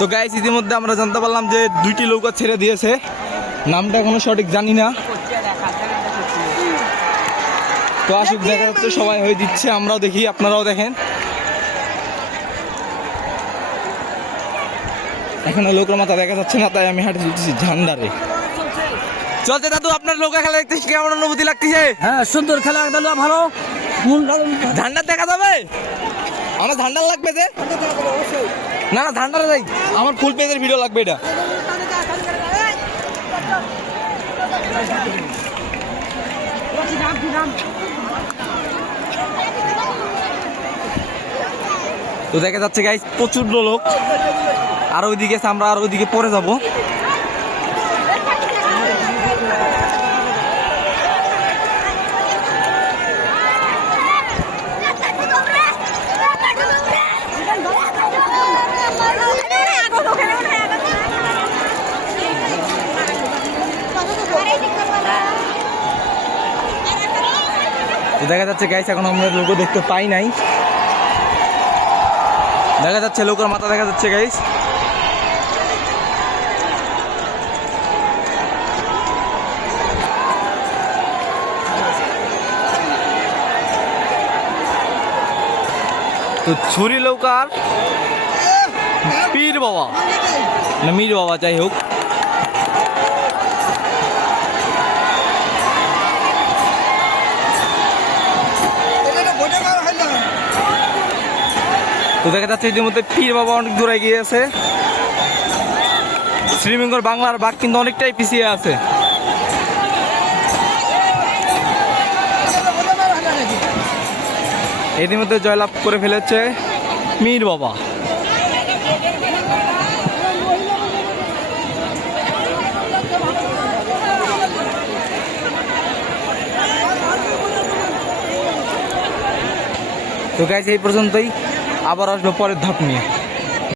তো গাইস ইতিমধ্যে আমরা জানতে পারলাম যে দুইটি নৌকা ছেড়ে দিয়েছে। নামটা এখনও সঠিক জানি না। তো আসুক দেখা যাচ্ছে সবাই হয়ে দিচ্ছে আমরাও দেখি আপনারাও দেখেন। এখানে লোকের মাথা দেখা যাচ্ছে না তাই আমি হাঁটে দিতেছি ঝান্ডারে। চলছে দাদু আপনার নৌকা খেলা দেখতেছি কেমন অনুভূতি লাগতেছে? হ্যাঁ সুন্দর খেলা একদম ভালো। ভালো। ঝান্ডার দেখা যাবে? আমার ঝান্ডার লাগবে যে? না না, ধানটা যাই আমার ফুল পেজের ভিডিও লাগবে এটা। তো দেখা যাচ্ছে গাই প্রচুর লোক। আর ওইদিকে আমরা আর ওইদিকে পরে যাব তো দেখা যাচ্ছে গাইস এখন আমরা লোগো দেখতে পাই নাই। দেখা যাচ্ছে লোকের মাথা দেখা যাচ্ছে গাইস তো ছুরি লৌকার, পীর বাবা। না, মীর বাবা, যাই হোক। তো দেখা যাচ্ছে ইতিমধ্যে পীর বাবা অনেক দূরে গিয়েছে। শ্রীমঙ্গল বাংলার বাঘ কিন্তু অনেকটাই পিছিয়ে আছে। ইতিমধ্যে জয়লাভ করে ফেলেছে মীর বাবা। তো গাইজ এই পর্যন্তই। আবার আসবে পরের ধাপ নিয়ে।